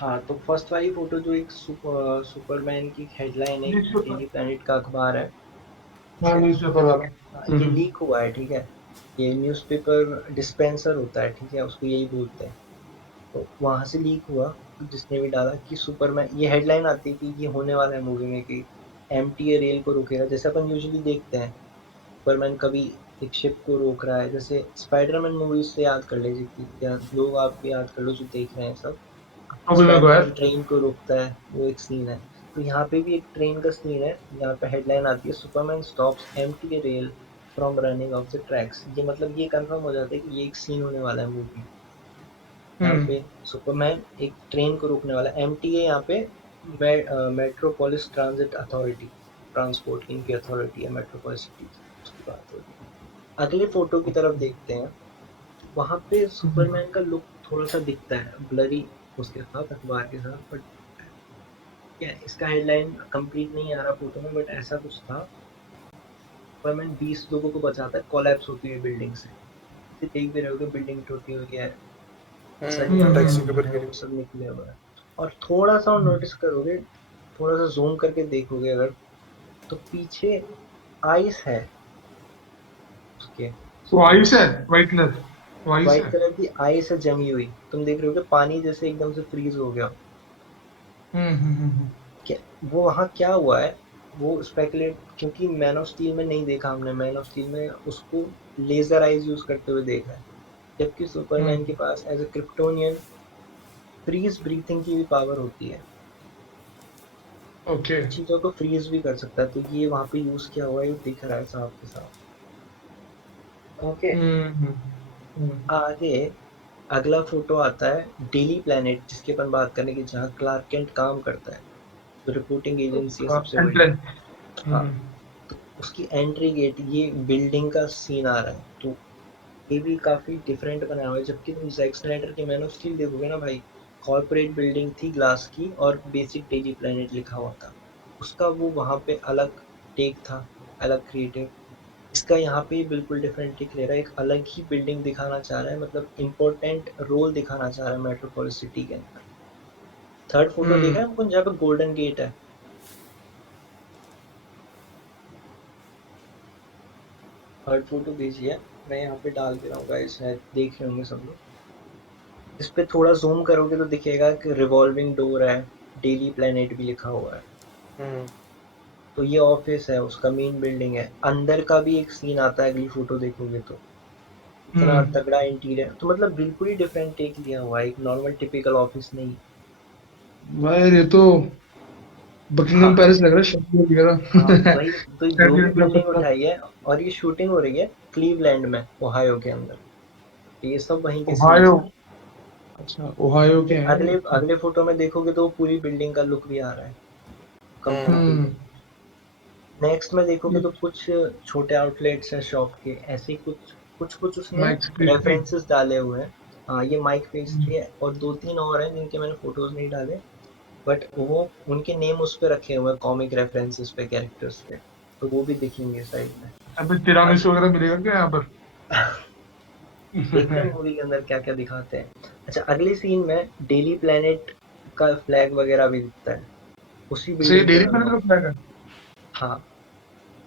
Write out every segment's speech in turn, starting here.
हाँ, तो फर्स्ट वाली फोटो जो एक सुपरमैन की हेडलाइन एक न्यूज़पेपर। डेली प्लैनेट का अखबार है, हाँ, ठीक है। न्यूज़पेपर वाला। ये लीक हुआ है, ठीक है। ये न्यूज़पेपर डिस्पेंसर होता है, ठीक है, उसको यही बोलते हैं। तो वहां से लीक हुआ, जिसने भी डाला कि सुपरमैन, ये हेडलाइन आती है कि ये होने वाला है मूवी में कि एमटीए रेल को रोकेगा, जैसे अपन यूजुअली देखते हैं। सुपरमैन कभी एक शिप को रोक रहा है, जैसे स्पाइडरमैन मूवीज से याद कर लीजिए कि या लोग आप भी याद कर लो जो देख रहे हैं सब। Tobey Spiderman मैguire। ट्रेन को रोकता है, वो एक सीन है। तो यहाँ पे भी एक ट्रेन का सीन है, यहाँ पे हेडलाइन आती है Superman stops empty rail from running of the tracks. ये मतलब ये कंफर्म हो जाता है कि ये एक सीन होने वाला है मूवी। यहाँ हम्म। पे सुपरमैन एक ट्रेन को रोकने वाला है। एमटीए यहाँ पे मेट्रोपोलिस ट्रांजिट अथॉरिटी, ट्रांसपोर्ट की इनकी अथॉरिटी है, मेट्रोपोलिस सिटी की, उसकी बात हो रही है। अगले फोटो की तरफ देखते हैं। वहां पे सुपरमैन का लुक थोड़ा सा दिखता है ब्लरी उसके साथ, अखबार के साथ, बट क्या इसका हेडलाइन कंप्लीट नहीं आ रहा फोटो में, बट ऐसा कुछ था। सुपरमैन 20 लोगों को बचाता है कोलैप्स होती हुई बिल्डिंग से। देख भी रहे हो बिल्डिंग टूटी हुई है, सरिया हम्म। वगैरह जो है वो सब निकले हुए हैं। और थोड़ा सा नोटिस करोगे, थोड़ा सा जूम करके देखोगे अगर, तो पीछे आइस है उसके, वो आइस है। सुपरमैन के। White colour. वो आइस व्हाइट है। कलर की आइस है जमी हुई, तुम देख रहे हो कि पानी जैसे एकदम से फ्रीज हो गया। हम्म। क्या वो वहाँ क्या हुआ है, वो स्पेकुलेट, क्योंकि मैन ऑफ स्टील में नहीं देखा हमने, मैन ऑफ स्टील में उसको लेजर आइज यूज करते हुए देखा है, जबकि सुपरमैन के हम्म। पास as a Kryptonian freeze breathing की भी पावर होती है। ओके। चीजों को फ्रीज भी कर सकता है, तो ये वहां पे यूज किया हुआ है, ये दिख रहा है साफ के साफ। ओके। हम्म। आगे अगला फोटो आता है डेली प्लेनेट, जिसके अपन बात करें कि जहाँ क्लार्क केंट काम करता है, जो रिपोर्टिंग एजेंसी है सबसे बड़ी। एंटलन। हाँ, तो उसकी एंट्री गेट, ये बिल्डिंग का सीन आ रहा है, तो ये भी काफी डिफरेंट बनाया हुआ है। जबकि तुम जैक स्नाइडर के मैन ऑफ स्टील देखोगे ना भाई, कॉर्पोरेट बिल्डिंग थी ग्लास की और बेसिक डेली प्लेनेट लिखा हुआ था, उसका वो वहां पे अलग टेक था, अलग क्रिएटिव। इसका यहाँ पे बिल्कुल डिफरेंट टेक ले रहा है, एक अलग ही बिल्डिंग दिखाना चाह रहा है, मतलब इम्पोर्टेंट रोल दिखाना चाह रहा है मेट्रोपोलिस सिटी के अंदर। थर्ड फोटो देखा हम्म। है हमको जहाँ पे गोल्डन गेट है। थर्ड फोटो भेजिए, मैं यहाँ पे डाल दे रहा हूँ गाइस, शायद देख रहे होंगे सब लोग। इस पे थोड़ा जूम करोगे तो दिखेगा कि रिवॉल्विंग डोर है, डेली प्लेनेट भी लिखा हुआ है। तो ये ऑफिस है, उसका मेन बिल्डिंग है। अंदर का भी एक सीन आता है, अगली फोटो देखोगे तो इतना हम्म। तगड़ा इंटीरियर, तो मतलब बिल्कुल ही डिफरेंट टेक लिया हुआ है, एक नॉर्मल टिपिकल ऑफिस नहीं। भाई ये तो हाँ बकिंगम पैलेस लग रहा है, शक्ति हाँ, वगैरह। वही तो, जो भी कैबिनेट कर बिल्डिंग सकता। उठाई है, और ये शूटिंग हो रही है क्लीवलैंड में, ओहायो के अंदर। ये सब वहीं के ओहायो। सीन्स हैं। अच्छा, ओहायो के फिर हैं अगले ये। अगले फोटो में देखोगे तो पूरी बिल्डिंग का लुक भी आ रहा है, कंप्लीटेड। हम्म। नेक्स्ट में देखोगे तो कुछ छोटे आउटलेट्स हैं शॉप के, ऐसे ही कुछ कुछ कुछ उसने माइक पेस्ट्री। रेफरेंसेस डाले हुए हैं। हाँ, ये माइक पेस्ट्री है, और दो तीन और हैं जिनके मैंने फोटोज नहीं डाले, बट वो उनके नेम उस पे रखे हुए हैं कॉमिक रेफरेंसेस पे, कैरेक्टर्स पे, तो वो भी दिखेंगे साइड में। अभी अब तिरामिसू वगैरह मिलेगा क्या यहाँ पर? देखते हैं मूवी के अंदर क्या क्या दिखाते हैं। अच्छा, अगले सीन में डेली प्लेनेट का फ्लैग वगैरह भी दिखता है उसी अच्छा, ये बिल्डिंग के डेली अंदर। मैनेजर का फ्लैग है? हाँ,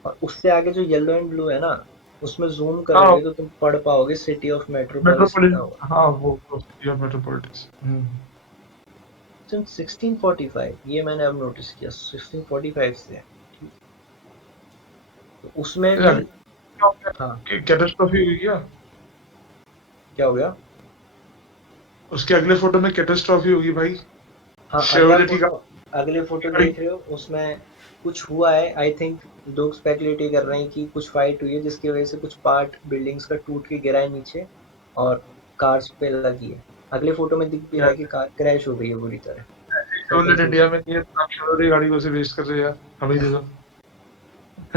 और उससे आगे जो येलो एंड ब्लू है ना, उसमें जूम हाँ। करोगे तो तुम पढ़ पाओगे सिटी ऑफ मेट्रोपोलिस लिखा मेट्रोपोलिटन। हुआ हाँ, वो सिटी ऑफ मेट्रोपोलिटन। है। 1645, ये मैंने अब नोटिस किया, 1645 से है, ठीक। तो उसमें भी। हाँ, कैटेस्ट्रॉफी हुई क्या? क्या हो गया? उसके अगले फोटो में कैटेस्ट्रॉफी होगी भाई। हाँ, शेवलेटी का। अगले फोटो गाड़ी। देख रहे हो, उसमें कुछ हुआ है आई थिंक। लोग स्पेकुलेट कर रहे हैं कि कुछ फाइट हुई है जिसकी वजह से कुछ पार्ट बिल्डिंग्स का टूट के गिरा है नीचे, और कार्स पे लगी है। अगले फोटो में दिख भी रहा है कि कार क्रैश हो गई है बुरी तरह, शेवलेट सर्फेस इंडिया नीचे। में नहीं है तो आप शेवलेटी गाड़ी को से वेस्ट कर रहे हो यार, हमें दे दो।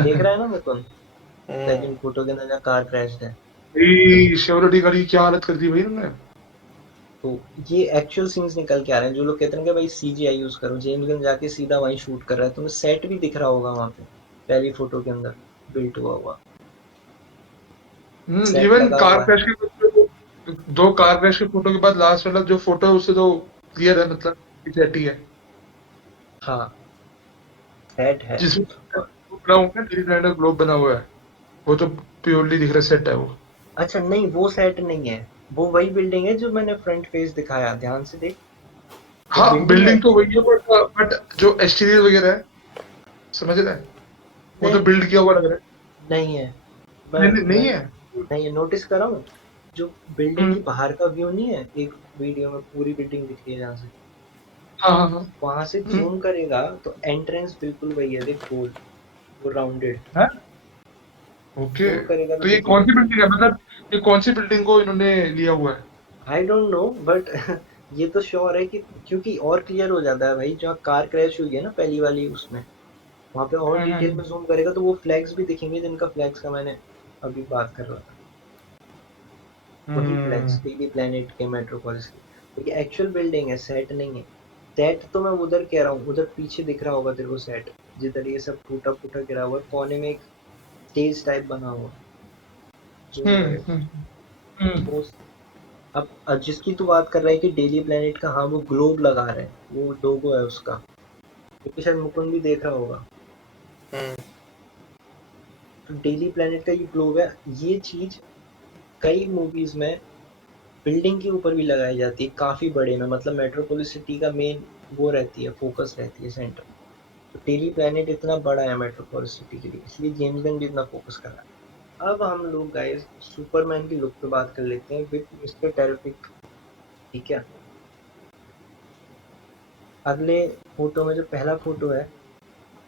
देख रहा है ना मुकुंद, सेकंड फोटो के अंदर जहाँ कार क्रैश है। भाई शेवलेटी गाड़ी की क्या हालत कर दी भाई उन्होंने। तो ये एक्चुअल सीन्स निकल के आ रहे हैं, जो लोग कहते हैं कि भाई सीजीआई यूज करो, जेम्स गन जाके सीधा वहीं शूट कर रहा है, तुम्हें सेट भी दिख रहा होगा वहां पे पहली फोटो के अंदर, बिल्ट हुआ हुआ सेट इवन लगा कार हुआ है। क्रैश के दो कार क्रैश के फोटो के बाद लास्ट वाला जो फोटो है उससे तो क्लियर है मतलब। सेट ही है हाँ, सेट है। जिसमें और बना हुआ है, ड्रीम लैंड का ग्लोब बना हुआ है, वो तो प्योरली दिख रहा है, सेट है वो। अच्छा नहीं, वो सेट नहीं है, वो वही बिल्डिंग है जो मैंने फ्रंट फेस दिखाया, ध्यान से देख। वो हाँ बिल्डिंग है बिल्डिंग तो एक्चुअल। वही है, बट जो एक्सटीरियर वगैरह है, समझ रहा है, वो तो नहीं बिल्ड किया हुआ लग रहा है। नहीं है। मैं नहीं नहीं, मैं नहीं है। नहीं है, नोटिस कर रहा हूँ। जो बिल्डिंग की हम्म, बाहर का व्यू नहीं है, एक वीडियो में पूरी बिल्डिंग दिख रही है जहाँ से, हाँ हाँ हाँ। वहां से हम्म, जूम करेगा तो एंट्रेंस बिल्कुल वही है, देख गोल, वो राउंडेड। है। ओके। जूम करेगा तो तो ये कौन दिखेगा। सी बिल्डिंग है, मतलब ये कौन सी बिल्डिंग को इन्होंने लिया हुआ है? आई डोंट नो बट ये तो श्योर है कि, क्योंकि और क्लियर हो जाता है भाई, जहाँ कार क्रैश हुई है ना पहली वाली उसमें, वहां पे और डिटेल हम्म में जूम करेगा तो वो फ्लैग्स भी दिखेंगे, जिनका फ्लैग्स का मैंने अभी बात कर रहा था। वही फ्लैग्स हम्म डेली प्लेनेट के मेट्रोपोलिस की, क्योंकि एक्चुअल बिल्डिंग है, सेट नहीं है। सेट तो मैं उधर कह रहा हूँ, उधर पीछे दिख रहा होगा तेरे को सेट, जिधर ये सब टूटा फूटा गिरा हुआ है, कोने में एक स्टेज टाइप बना हुआ है, जूम हम्म करेगा हम्म हम्म वो। अब जिसकी तू बात कर रहा है कि डेली प्लेनेट का, हाँ वो ग्लोब लगा रहा है, वो लोगो है उसका, क्योंकि शायद मुकुंद भी देख रहा होगा। हम्म। तो डेली प्लेनेट का ये ग्लोब है। ये चीज कई मूवीज में बिल्डिंग के ऊपर भी लगाई जाती है, काफी बड़े में, मतलब मेट्रोपोलिस सिटी का मेन वो रहती है, फोकस रहती है, सेंटर। तो डेली प्लेनेट इतना बड़ा है मेट्रोपोलिस सिटी के लिए, इसलिए जेम्स गन भी इतना फोकस कर रहा है। अब हम लोग गाइस सुपरमैन की लुक पे बात कर लेते हैं विद मिस्टर टेरिफिक, ठीक है। अगले फोटो में जो पहला फोटो है,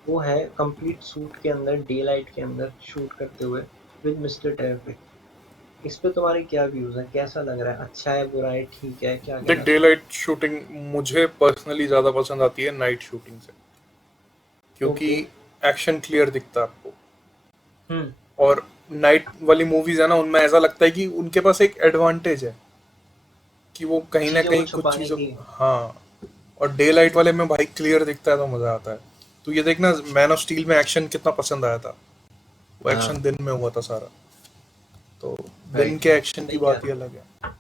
वो है कंप्लीट सूट के अंदर, डे लाइट के अंदर शूट करते हुए विद मिस्टर टेरिफिक। इस पे तुम्हारे क्या व्यूज है, कैसा लग रहा है, अच्छा है, बुरा है, ठीक है, क्या देख, कहना डे चाहोगे? लाइट शूटिंग मुझे पर्सनली ज्यादा पसंद आती है नाइट शूटिंग से, क्योंकि ओके। एक्शन क्लियर दिखता है आपको। हम्म। और नाइट वाली मूवीज है ना, उनमें ऐसा लगता है कि उनके पास एक एडवांटेज है कि वो कहीं ना चीजों को कहीं कुछ छुपाने चीजों की। हाँ। और डे लाइट वाले में भाई क्लियर दिखता है तो मजा आता है। तो ये देखना, मैन ऑफ स्टील में एक्शन कितना पसंद आया था। वो एक्शन हाँ। दिन में हुआ था सारा। तो दिन राइट के राइट, एक्शन की सही कह बात रहा ही हूँ। अलग है।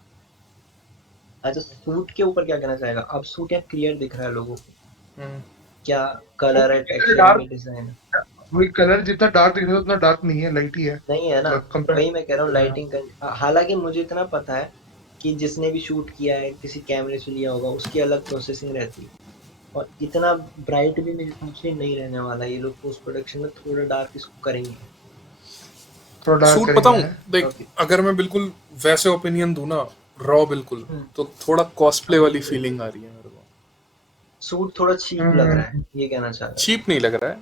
अच्छा, सूट के ऊपर क्या कहना चाहेगा? अब सूट या क्लियर दिख रहा है लोगों को, हम्म। क्या कलर है, टेक्सचरिंग डार्क, है, डिजाइन है? वही कलर जितना डार्क दिख रहा है उतना डार्क नहीं है, लाइट ही है, नहीं है ना, मतलब कंपेयर। वही मैं कह रहा हूँ, लाइटिंग का। हालांकि मुझे इतना पता है कि जिसने भी शूट किया है, किसी कैमरे से लिया होगा, उसकी अलग प्रोसेसिंग रहती है, और इतना ब्राइट भी मेरे हिसाब से नहीं रहने वाला, ये लोग पोस्ट प्रोडक्शन में थोड़ा डार्क इसको करेंगे। थोड़ा डार्क सूट करेंगे बताऊं, है। देख, काफी। अगर मैं बिल्कुल वैसे ओपिनियन दूं ना, रॉ बिल्कुल, हम्म। तो थोड़ा कॉस्प्ले वाली फीलिंग आ रही है मेरे को। सूट थोड़ा चीप लग रहा है, हम्म ये कहना चाह रहा चीप नहीं लग रहा है,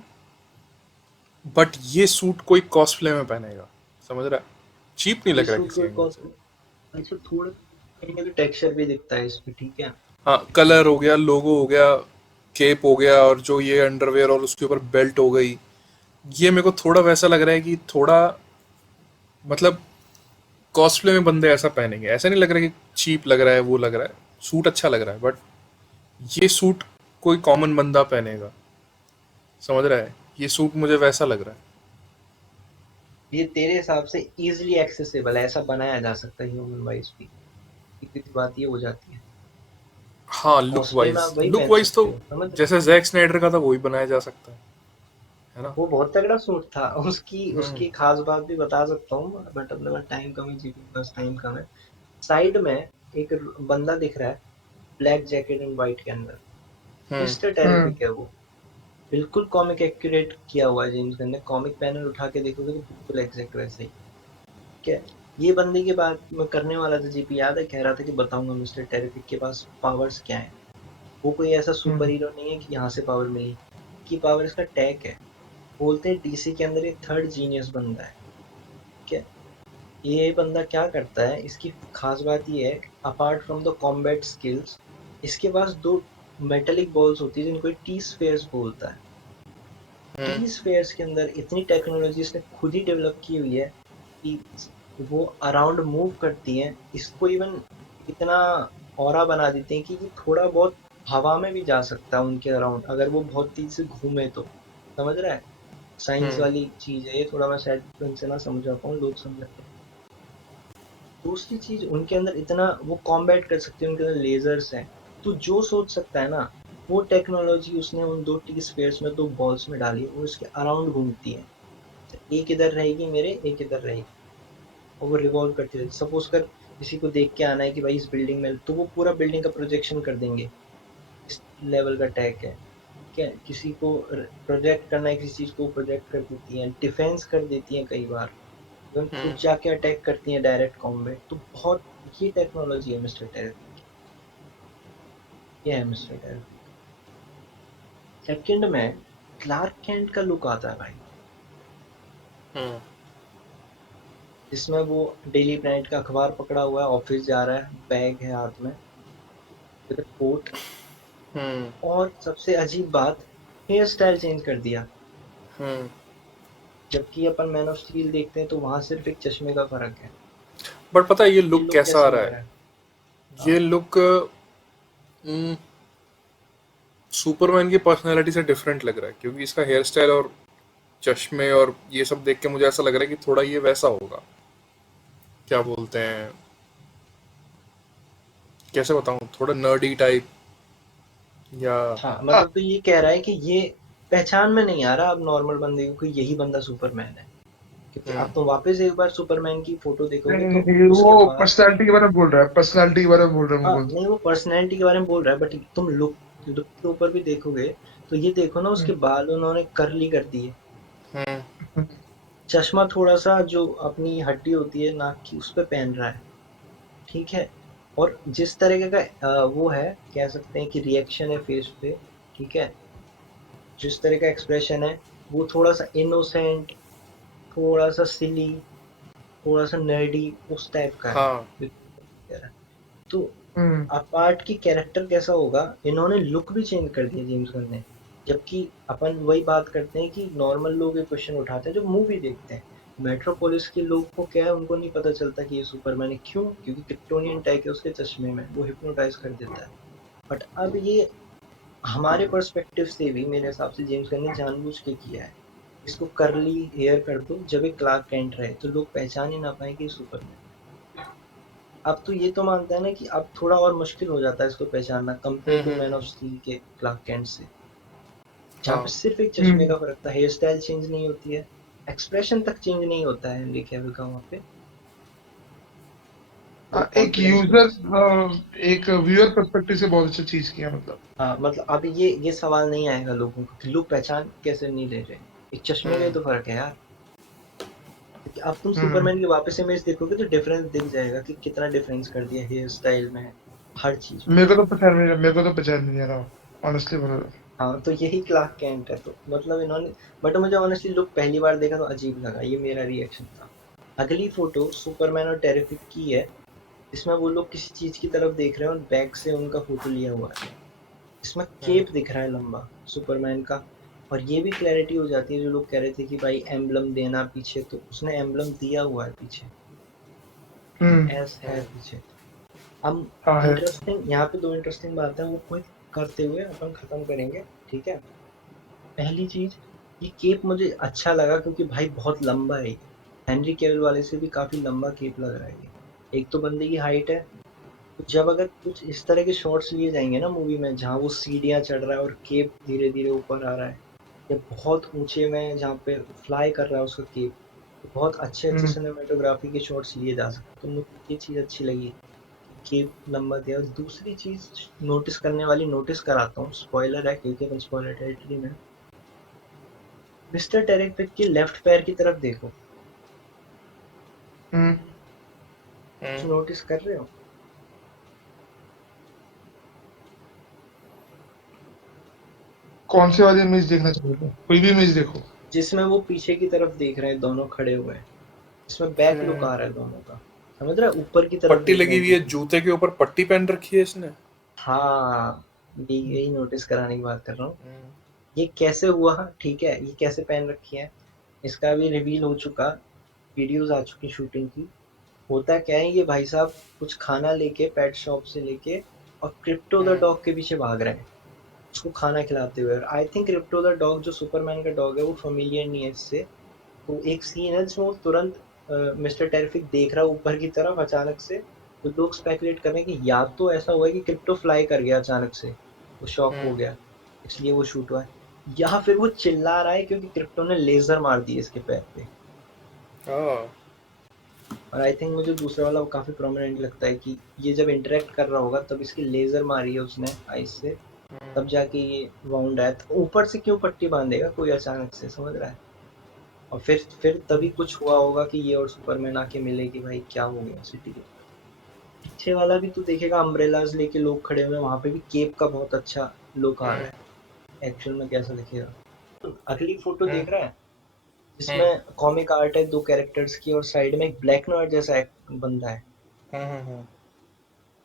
बट ये सूट कोई कॉस्प्ले में पहनेगा, समझ रहा है? चीप नहीं है ये लग रहा सूट किसी को एंगल से। अच्छा थोड़ा, कहीं ना कहीं टेक्सचर भी दिखता है इस पे, ठीक है। हाँ, कलर हो गया, लोगो हो गया, केप हो गया, और जो ये अंडरवेयर और उसके ऊपर बेल्ट हो गई, ये मेरे को थोड़ा वैसा लग रहा है कि थोड़ा, मतलब कॉस्प्ले में बंदे ऐसा पहनेंगे, ऐसा नहीं लग रहा है कि चीप लग रहा है, वो लग रहा है सूट अच्छा लग रहा है, बट ये सूट कोई कॉमन बंदा पहनेगा, समझ रहा है? ये सूट मुझे वैसा लग रहा है। ये तेरे हिसाब से इजीली एक्सेसिबल है, ऐसा बनाया जा सकता है ह्यूमन वाइज भी, सीधी सी बात ये हो जाती है। हाँ, लुक कॉस्प्ले में वाइज, आप वही लुक पहन वाइज तो सकते हो, समझ रहे हो? जैसे जैक स्नाइडर का था वही बनाया जा सकता है ना? वो बहुत तगड़ा सूट था, उसकी हम्म। उसकी खास बात भी बता सकता हूँ, बट अपने पास टाइम कम है, जीपी के पास टाइम कम है। साइड में एक बंदा दिख रहा है, ब्लैक जैकेट एंड व्हाइट के अंदर, हम्म। मिस्टर हम्म टेरिफिक है वो। बिल्कुल कॉमिक एक्यूरेट किया हुआ है जेम्स गन ने, कॉमिक पैनल उठा के देखोगे तो बिल्कुल एग्जैक्ट वैसे ही। ठीक है। ये बंदे की बात मैं करने वाला था, जीपी याद है, कह रहा था कि बताऊंगा मिस्टर टेरिफिक के पास पावर्स क्या है। वो कोई ऐसा सुपर हम्म हीरो नहीं है कि यहाँ से पावर मिली, की पावर इसका टैग है। बोलते हैं डीसी के अंदर ये थर्ड जीनियस बंदा है, ठीक है। ये बंदा क्या करता है, इसकी खास बात ये है, apart from the combat skills, इसके पास दो मेटेलिक बॉल्स होती है जिनको टी स्फेयर्स बोलता है। हम्म। टी स्फेयर्स के अंदर इतनी टेक्नोलॉजी इसने खुद ही डेवलप की हुई है कि वो अराउंड मूव करती हैं, इसको इवन इतना ऑरा बना देते हैं कि ये थोड़ा बहुत हवा में भी जा सकता है उनके अराउंड, अगर वो बहुत तेज से घूमे तो। समझ रहा है? साइंस हम्म। वाली चीज है ये, थोड़ा मैं शायद ढंग से ना समझा पाऊँ, लोग समझते हैं। दूसरी चीज, उनके अंदर इतना वो कॉम्बैट कर सकते हैं, उनके अंदर लेजर्स हैं। तो जो सोच सकता है ना, वो टेक्नोलॉजी उसने उन 2 टी स्फीयर्स में 2 बॉल्स में डाली, वो इसके अराउंड घूमती है। एक इधर रहेगी मेरे, एक इधर रहेगी, और वो रिवॉल्व करती रहेगी। सपोज कर किसी को देख के आना है कि भाई इस बिल्डिंग में, तो वो पूरा बिल्डिंग का प्रोजेक्शन कर देंगे, इस लेवल का टैग है। ठीक है, किसी को प्रोजेक्ट करना है, किसी चीज को प्रोजेक्ट कर देती है, डिफेंस कर देती है कई बार, इवन खुद हम्म जाके अटैक करती है डायरेक्ट कॉम्बैट। तो बहुत ये टेक्नोलॉजी है मिस्टर टेरेफिक, ये है मिस्टर टेरेफिक। सेकंड में क्लार्क कैंट का लुक आता है भाई, हम्म जिसमें वो डेली प्लैनेट का अखबार पकड़ा हुआ है, ऑफिस जा रहा है, बैग है हाथ में, विद कोट। हम्म और सबसे अजीब बात, हेयर स्टाइल चेंज कर दिया। हम्म जबकि अपन मैन ऑफ स्टील देखते हैं तो वहां सिर्फ एक चश्मे का फर्क है। बट पता है ये ये लुक लुक कैसा आ कैसा रहा लग है? रहा है? ये हाँ लुक सुपरमैन की पर्सनैलिटी से डिफरेंट लग रहा है, क्योंकि इसका हेयर स्टाइल और चश्मे और ये सब देख के मुझे ऐसा लग रहा है कि थोड़ा ये वैसा होगा, क्या बोलते हैं, कैसे बताऊं, थोड़ा नर्डी टाइप या हाँ, हाँ, मतलब तो ये कह रहा है कि ये पहचान में नहीं आ रहा अब नॉर्मल बंदे को कि यही बंदा सुपरमैन है। क्योंकि हम्म अब तुम वापस एक बार सुपरमैन की फोटो देखोगे नहीं, तो नहीं, उसके वो बाद, पर्सनालिटी के बारे में बोल रहा है, पर्सनालिटी के बारे में बोल रहा हूँ, हाँ बोल। नहीं वो पर्सनैलिटी के बारे में बोल रहा है, बट तुम लुक लुक के ऊपर भी देखोगे तो ये देखो ना, उसके बाल उन्होंने कर्ली कर दिए, हम्म चश्मा थोड़ा सा जो अपनी हड्डी होती है नाक की उस पे पहन रहा है। ठीक है, और जिस तरीके का वो है, कह सकते हैं कि रिएक्शन है फेस पे। ठीक है, जिस तरह का एक्सप्रेशन है, वो थोड़ा सा इनोसेंट, थोड़ा सा सिली, थोड़ा सा नर्डी उस टाइप का है। हाँ तो हम्म अपार्ट की कैरेक्टर कैसा होगा, इन्होंने लुक भी चेंज कर दिया जेम्स गन ने। जबकि अपन वही बात करते हैं कि नॉर्मल लोग ये क्वेश्चन उठाते हैं जो मूवी देखते हैं, मेट्रोपोलिस के लोग को क्या है, उनको नहीं पता चलता कि ये सुपरमैन है। क्यों? क्योंकि क्रिप्टोनियन टैग है उसके चश्मे में, वो हिप्नोटाइज कर देता है। बट अब ये हमारे पर्सपेक्टिव से भी मेरे हिसाब से जेम्स गन ने जानबूझ के किया है। इसको कर्ली हेयर कर दो, जब एक क्लार्क कैंट रहे तो लोग पहचान ही ना पाए कि सुपरमैन। अब तो ये तो मानता है ना कि अब थोड़ा और मुश्किल हो जाता है इसको पहचानना compare to man of hmm. Steel के क्लार्क कैंट से, जहाँ पे हाँ सिर्फ एक चश्मे हम्म का फर्क था, हेयर स्टाइल चेंज नहीं होती है, एक्सप्रेशन तक चेंज नहीं होता है हेनरी कैविल का वहाँ पे, वो एक कॉन्फिडेंस की वजह से। यूजर, एक व्यूअर पर्सपेक्टिव से बहुत अच्छा चीज किया, मतलब। हाँ मतलब अब ये सवाल नहीं आएगा लोगों को कि लोग पहचान कैसे नहीं ले रहे, एक चश्मे का ही हम्म तो फर्क है यार। क्योंकि अब तुम हम्म सुपरमैन की वापस इमेज देखोगे तो डिफरेंस दिख जाएगा कि कितना डिफरेंस कर दिया हेयर स्टाइल में, हर चीज में। मेरे को तो पहचान नहीं आ रहा, ऑनेस्टली बोला तो। हाँ तो यही क्लार्क कैंट है, तो मतलब इन्होंने, बट मुझे ऑनेस्टली लुक पहली बार देखा तो अजीब लगा, ये मेरा रिएक्शन था। अगली फोटो सुपरमैन और टेरिफिक की है, जिसमें वो लोग किसी चीज की तरफ देख रहे हैं और बैक से उनका फोटो लिया हुआ है। इसमें हम्म केप दिख रहा है लंबा सुपरमैन का। और ये भी क्लैरिटी हो जाती है, जो लोग कह रहे थे कि भाई एम्बलम देना पीछे, तो उसने एम्बलम दिया हुआ है पीछे, एस है हम्म पीछे। हम हाँ है। इंटरेस्टिंग, यहाँ पे 2 इंटरेस्टिंग बातें हैं, वो क्विक करते हुए अपन खत्म करेंगे। ठीक है, पहली चीज, ये केप मुझे अच्छा लगा क्योंकि भाई बहुत लंबा है ये, हेनरी कैविल वाले से भी काफी लंबा केप लग रहा है ये। एक तो बंदे की हाइट है, तो जब अगर कुछ इस तरह के शॉट्स लिए जाएंगे ना मूवी में, जहाँ वो सीढ़ियाँ चढ़ रहा है और केप धीरे धीरे ऊपर आ रहा है, या बहुत ऊंचे में जहाँ पे फ्लाई कर रहा है उसका केप, तो बहुत अच्छे अच्छे हम्म सिनेमेटोग्राफी के शॉट्स लिए जा सकते हैं। तो मुझे ये चीज अच्छी लगी कि केप लंबा दिया। और दूसरी चीज नोटिस करने वाली, नोटिस कराता हूँ, स्पॉइलर है क्योंकि अपन स्पॉइलर टेरिटरी में हैं। मिस्टर टेरेफिक के लेफ्ट पैर की तरफ देखो, हम्म कुछ हम्म नोटिस कर रहे हो? कौन से वाली इमेज देखना चाहते हो? कोई भी इमेज देखो। जिसमें वो पीछे की तरफ देख रहे हैं, दोनों खड़े हुए हैं, इसमें बैक लुक हम्म। आ रहा है दोनों का, समझ रहा है, ऊपर की तरफ पट्टी देख रहे लगी हैं हुई है, पीछे। जूते के ऊपर पट्टी पहन रखी है इसने। हाँ, यही नोटिस कराने की बात कर रहा हूँ। ये कैसे हुआ? ठीक है, ये कैसे पहन रखी है, इसका भी रिवील हो चुका, वीडियोस आ चुकी शूटिंग की। होता क्या है, ये भाई साहब कुछ खाना लेके पेट शॉप से लेके, और क्रिप्टो द हम्म डॉग के पीछे भाग रहे हैं उसको खाना खिलाते हुए। और I think crypto the dog जो सुपरमैन का डॉग है वो फेमिलियर नहीं है इससे। तो एक सीन है जिसमें वो तुरंत मिस्टर टेरिफिक देख रहा है ऊपर की तरफ अचानक से, तो लोग स्पेकुलेट कर रहे हैं कि या तो ऐसा हुआ है कि क्रिप्टो फ्लाई कर गया अचानक से, वो शॉक हो हम्म। गया, इसलिए वो शूट हुआ है। या फिर वो चिल्ला रहा है क्योंकि क्रिप्टो ने लेजर मार दिए इसके पैर पे। हाँ। और आई थिंक मुझे दूसरा वाला काफी प्रोमिनेंट लगता है कि ये जब इंटरेक्ट कर रहा होगा तब इसकी लेजर मारी है उसने आइस से, हम्म। तब जाके ये वाउंड आया। तो ऊपर से क्यों पट्टी बांधेगा कोई अचानक से, समझ रहा है? और फिर तभी कुछ हुआ होगा कि ये और सुपरमैन आके मिले कि भाई क्या हो गया सिटी के। पीछे वाला भी तू देखेगा, अम्ब्रेलाज लेके लोग खड़े हुए हैं, वहां पे भी केप का बहुत अच्छा लुक आ रहा हम्म। है। एक्चुअल में कैसा दिखेगा। अगली फोटो हम्म। देख रहा है, हम्म। जिसमें कॉमिक आर्ट है दो कैरेक्टर्स की और साइड में एक ब्लैक नॉट जैसा एक बंदा है। हम्म।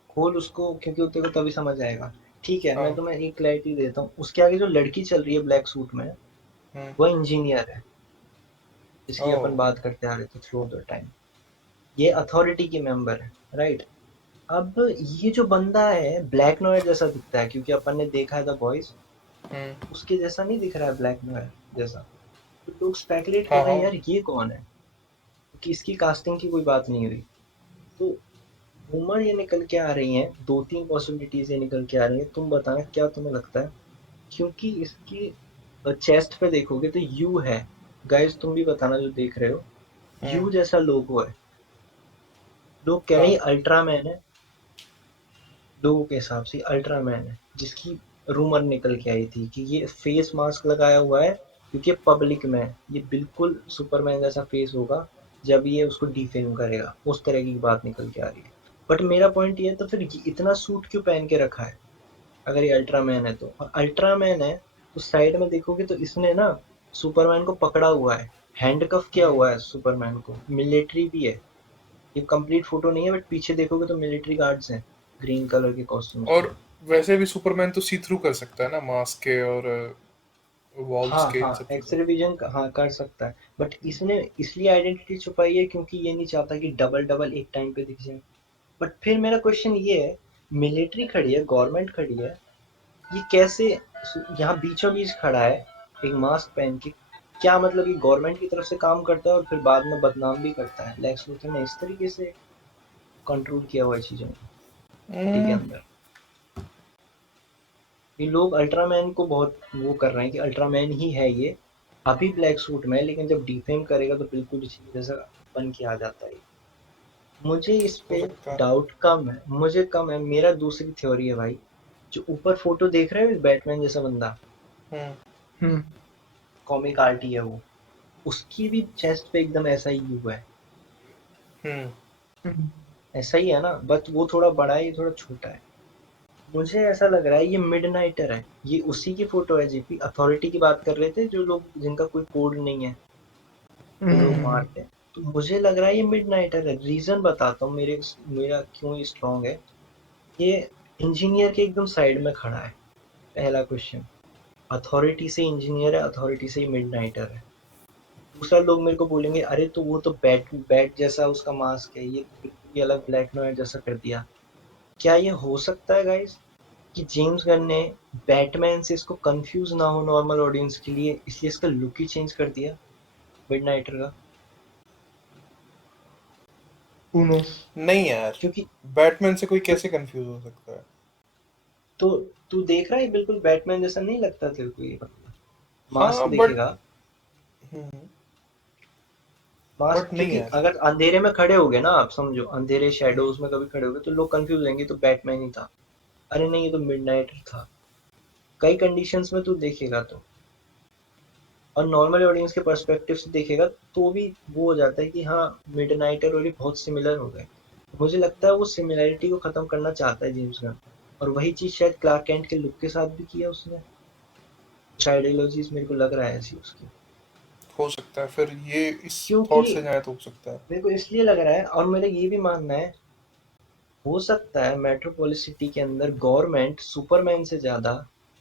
खोल उसको, क्योंकि वो तेरे को तभी समझ आएगा। ठीक है, मैं हाँ। तुम्हें एक क्लैरिटी देता हूँ, उसके आगे जो लड़की चल रही है ब्लैक सूट में, हम्म। वो इंजीनियर है, जिसकी ओ। अपन बात करते आ रहे थे थ्रू द टाइम। ये अथॉरिटी की मेंबर है, राइट। अब ये जो बंदा है ब्लैक नॉयर जैसा दिखता है, क्योंकि अपन ने देखा है द बॉयज, हम्म। उसके जैसा नहीं दिख रहा है ब्लैक नॉयर जैसा। तो लोग स्पेकुलेट कर हाँ रहे हाँ। हैं यार ये कौन है, कि इसकी कास्टिंग की कोई बात नहीं हुई। तो रूमर ये निकल के आ रही हैं, दो तीन पॉसिबिलिटीज ये निकल के आ रही हैं, तुम बताना क्या तुम्हें लगता है। क्योंकि इसकी चेस्ट पे देखोगे तो यू है। गाइस तुम भी बताना जो देख रहे हो, हम्म। यू जैसा लोगो है। लोग कह रहे हैं हाँ। अल्ट्रामैन है, लोगों के हिसाब से अल्ट्रामैन है, जिसकी रूमर निकल के आई थी कि ये फेस मास्क लगाया हुआ है क्योंकि ये पब्लिक में है, ये बिल्कुल सुपरमैन जैसा फेस होगा जब ये उसको डिफेम करेगा, उस तरह की बात निकल के आ रही है। बट मेरा पॉइंट ये है, तो फिर ये इतना सूट क्यों पहन के रखा है अगर ये अल्ट्रामैन है तो। और अल्ट्रामैन है तो साइड में देखोगे तो इसने ना सुपरमैन को पकड़ा हुआ है, हैंडकफ किया हम्म। हुआ है सुपरमैन को, मिलिट्री भी है। ये कंप्लीट फोटो नहीं है बट पीछे देखोगे तो मिलिट्री गार्ड्स हैं ग्रीन कलर के कॉस्ट्यूम्स में। और वैसे भी सुपरमैन तो सी थ्रू कर सकता है ना मास्क के और वॉल्स हाँ के, इन हाँ, सब चीजों एक्सरे विजन हाँ कर सकता है, बट इसने इसलिए आइडेंटिटी छुपाई है क्योंकि ये नहीं चाहता कि डबल डबल एक टाइम पे दिख जाए। बट फिर मेरा क्वेश्चन ये है, मिलिट्री खड़ी है, गवर्नमेंट खड़ी है, ये कैसे यहाँ बीचों बीच खड़ा है एक मास्क पहन के। क्या मतलब ये गवर्नमेंट की तरफ से काम करता है और फिर बाद में बदनाम भी करता है। लेक्स लूथर ने इस तरीके से कंट्रोल किया हुआ है चीजों को सिटी के का। अंदर। ये लोग अल्ट्रामैन को बहुत वो कर रहे हैं कि अल्ट्रामैन ही है ये, अभी ब्लैक सूट में है, लेकिन जब डिफेम करेगा तो बिल्कुल इसी जैसा बन के आ जाता है। मुझे इस हो पे सकता है। डाउट कम है, मुझे कम है। मेरा दूसरी थ्योरी है भाई, जो ऊपर फोटो देख रहे हो बैटमैन जैसा बंदा, हम्म। हम्म। कॉमिक आर्ट ही है वो, उसकी भी चेस्ट पे एकदम ऐसा ही यू है। हम्म। हम्म। ऐसा ही है ना, बट वो थोड़ा बड़ा है, ये थोड़ा छोटा है। मुझे ऐसा लग रहा है ये मिडनाइटर है, ये उसी की फोटो है। जेपी अथॉरिटी की बात कर रहे थे, जो लोग जिनका कोई कोड नहीं है, जो लोग हम्म। मारते हैं। तो मुझे लग रहा है ये मिडनाइटर है। रीजन बताता हूँ मेरा क्यों ये स्ट्रांग है। ये इंजीनियर के एकदम साइड में खड़ा है, पहला क्वेश्चन। अथॉरिटी से इंजीनियर है, अथॉरिटी से ही मिडनाइटर है। दूसरा, लोग मेरे को बोलेंगे अरे तो वो तो बैट बैट जैसा उसका मास्क है, ये तो बिल्कुल ही अलग ब्लैक नॉयर जैसा कर दिया। क्या ये हो सकता है गाइस कि जेम्स गन ने बैटमैन से इसको कंफ्यूज ना हो नॉर्मल ऑडियंस के लिए, इसलिए इसका लुक ही चेंज कर दिया मिडनाइटर का। Who knows? नहीं यार, क्योंकि बैटमैन से कोई कैसे कंफ्यूज हो सकता है? तो तू देख रहा है बिल्कुल बैटमैन जैसा नहीं लगता तेरे को ये बंदा? हाँ मास्क बट। देखेगा, हम्म। मास्क, बट नहीं क्योंकि यार। अगर अंधेरे में खड़े हो गए ना, आप समझो अंधेरे शेडोज में कभी खड़े हो गए तो लोग कंफ्यूज होंगे तो बैटमैन ही था, अरे नहीं ये तो मिडनाइटर था। कई कंडीशंस में तू देखेगा तो, और नॉर्मल ऑडियंस के पर्सपेक्टिव से देखेगा तो भी वो हो जाता है कि हाँ मिडनाइटर और ये बहुत सिमिलर हो गए। मुझे लगता है वो सिमिलैरिटी को खत्म करना चाहता है जेम्स गन, और वही चीज शायद क्लार्क कैंट के लुक के साथ भी किया उसने। कुछ आइडियोलॉजीज मेरे को लग रहा है ऐसी उसकी। हो सकता है फिर ये इस क्योंकि थॉट से जाए तो हो सकता है। मेरे को इसलिए लग रहा है, और मेरा ये भी मानना है, हो सकता है मेट्रोपोलिस सिटी के अंदर गवर्नमेंट सुपरमैन से ज्यादा,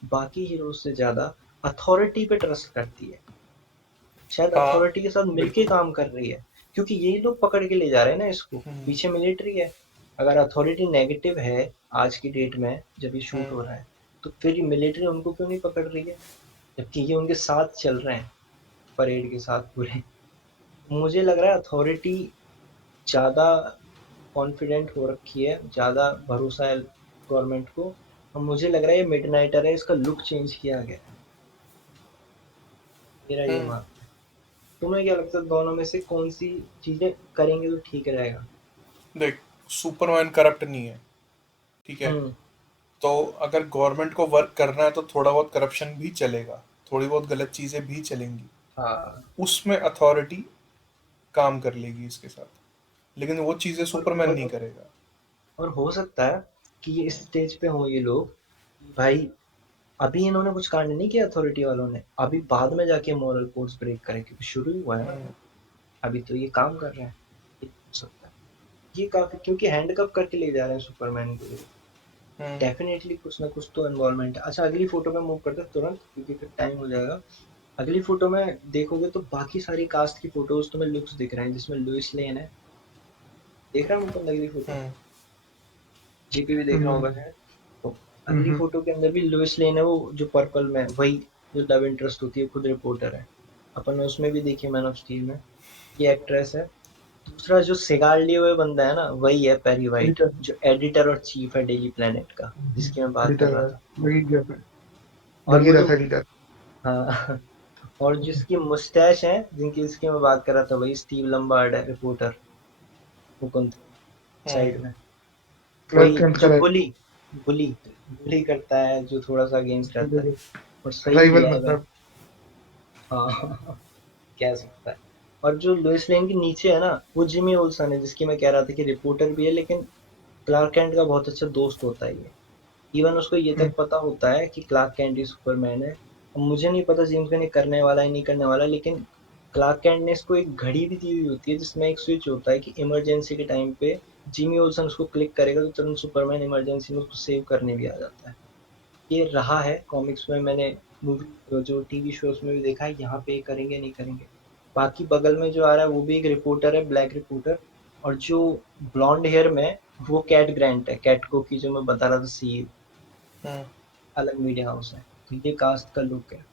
बाकी हीरो से ज्यादा अथॉरिटी पे ट्रस्ट करती है, शायद हाँ अथॉरिटी के साथ मिलके बिल्कुल। काम कर रही है। क्योंकि यही लोग पकड़ के ले जा रहे हैं ना इसको, हम्म। पीछे मिलिट्री है। अगर अथॉरिटी नेगेटिव है आज की डेट में जब ये शूट हम्म। हो रहा है, तो फिर मिलिट्री उनको क्यों नहीं पकड़ रही है, जबकि ये उनके साथ चल रहे हैं परेड के साथ पूरे। मुझे लग रहा है अथॉरिटी ज्यादा कॉन्फिडेंट हो रखी है, ज्यादा भरोसा है गवर्नमेंट को, और मुझे लग रहा है ये मिडनाइटर है, इसका लुक चेंज किया गया है, मेरा ये हम्म मानना है। तुम्हें क्या लगता है दोनों में से कौन सी चीजें करेंगे तो ठीक रहेगा? देख, सुपरमैन करप्ट नहीं है, ठीक है? हम्म। तो अगर गवर्नमेंट को वर्क करना है तो थोड़ा बहुत करप्शन भी चलेगा, थोड़ी बहुत गलत चीजें भी चलेंगी, हाँ। उसमें अथॉरिटी काम कर लेगी इसके साथ, लेकिन वो चीजें और सुपरमैन नहीं और करेगा। और हो सकता है कि ये इस स्टेज पे हो ये लोग कि भाई अभी इन्होंने कुछ कांड नहीं किया अथॉरिटी वालों ने, अभी बाद में जाके मॉरल कोड्स ब्रेक करें, क्योंकि शुरू ही हुआ है ना, हम्म अभी तो ये काम कर रहे हैं। ये हो सकता है, ये काफी, क्योंकि हैंडकप करके ले जा रहे हैं सुपरमैन को, हम्म डेफिनेटली कुछ ना कुछ तो इन्वॉल्वमेंट है। अच्छा, अगली फोटो में मूव करते हैं तुरंत, क्योंकि फिर टाइम हो जाएगा। अगली फोटो में देखोगे तो बाकी सारी कास्ट की फोटोज तुम्हें लुक्स दिख रहे हैं, जिसमें लुइस लेन है, देख रहा हूँ मुकुंद अगली फोटो, हम्म जीपी भी देख रहा होगा हम्म शायद। तो अगली हम्म फोटो के अंदर भी लुइस लेन है, वो जो पर्पल में वही, जो लव इंटरेस्ट होती है, खुद रिपोर्टर है, अपन ने उसमें भी देखी मैन ऑफ स्टील में, ये एक्ट्रेस है। दूसरा जो सिगार लिए हुए बंदा है ना, वही है पेरी वाइट, एडिटर जो एडिटर और चीफ है डेली प्लेनेट का, जिसकी मैं बात कर एडिटर रहा है, था। वही गया पे, और वही वो जो, रहता एडिटर। हाँ और जिसकी मुस्टैच है, जिसकी मैं बात कर रहा था, वही स्टीव लम्बार्ड है, रिपोर्टर, मुकुंद, साइड हम्म में, क्लार्क वही कैंट का जो बुली बुली बुली करता है, जो थोड़ा सा अगेंस्ट रहता है, और सही राइवल किया है भाई। मतलब। हाँ कह सकता है। और जो लुइस लेन के नीचे है ना, वो जिमी ओल्सन है, जिसकी मैं कह रहा था कि रिपोर्टर भी है, लेकिन क्लार्क कैंट का बहुत अच्छा दोस्त होता है ये। इवन उसको ये हम्म तक पता होता है कि क्लार्क कैंट ही सुपरमैन है। अब मुझे नहीं पता जेम्स गन ये करने वाला है नहीं करने वाला, लेकिन क्लार्क कैंट ने इसको एक घड़ी भी दी हुई होती है, जिसमें एक स्विच होता है कि इमरजेंसी के टाइम पे जिमी ओल्सन उसको क्लिक करेगा तो तुरंत सुपरमैन इमरजेंसी में उसको सेव करने भी आ जाता है। ये रहा है कॉमिक्स में, मैंने मूवी जो टीवी शोज में भी देखा है, यहाँ पे ये करेंगे नहीं करेंगे। बाकी बगल में जो आ रहा है वो भी एक रिपोर्टर है, ब्लैक रिपोर्टर, और जो ब्लॉन्ड हेयर में, वो कैट ग्रैंट है, कैटको की जो मैं बता रहा था, सी, हम्म अलग मीडिया हाउस है। तो ये कास्ट का लुक है।